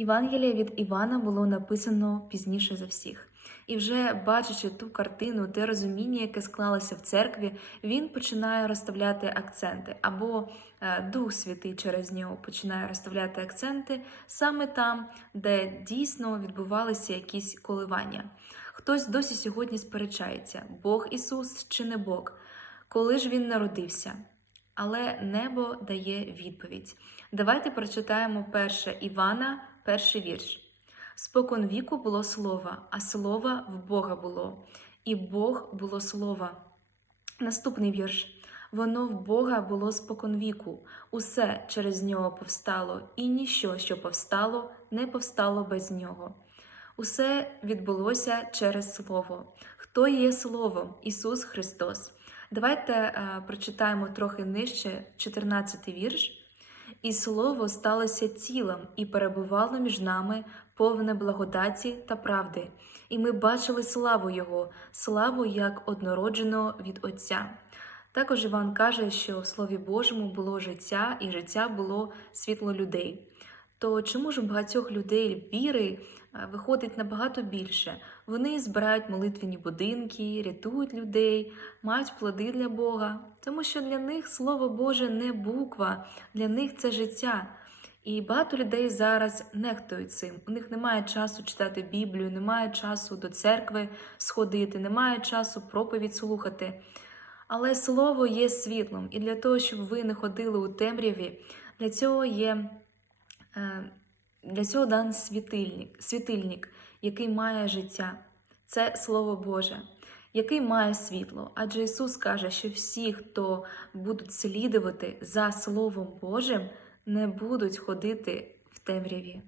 Євангеліє від Івана було написано пізніше за всіх. І вже бачачи ту картину, те розуміння, яке склалося в церкві, він починає розставляти акценти, або е, Дух Святий через нього починає розставляти акценти саме там, де дійсно відбувалися якісь коливання. Хтось досі сьогодні сперечається, Бог Ісус чи не Бог, коли ж він народився. Але небо дає відповідь. Давайте прочитаємо перше Івана, перший вірш. Спокон віку було слово, а слово в Бога було, і Бог було слово. Наступний вірш. Воно в Бога було спокон віку, усе через нього повстало, і ніщо, що повстало, не повстало без нього. Усе відбулося через Слово. Хто є Словом? Ісус Христос. Давайте е, прочитаємо трохи нижче 14 вірш. І слово сталося тілом і перебувало між нами повне благодаті та правди. І ми бачили славу Його, славу як однородженого від Отця. Також Іван каже, що в Слові Божому було життя, і життя було світло людей. То чому ж у багатьох людей віри е, виходить набагато більше? Вони збирають молитвені будинки, рятують людей, мають плоди для Бога, тому що для них Слово Боже не буква, для них це життя. І багато людей зараз нехтують цим. У них немає часу читати Біблію, немає часу до церкви сходити, немає часу проповідь слухати. Але слово є світлом, і для того, щоб ви не ходили у темряві, для цього є для цього дан світильник, світильник, який має життя. Це Слово Боже, який має світло. Адже Ісус каже, що всі, хто будуть слідувати за Словом Божим, не будуть ходити в темряві.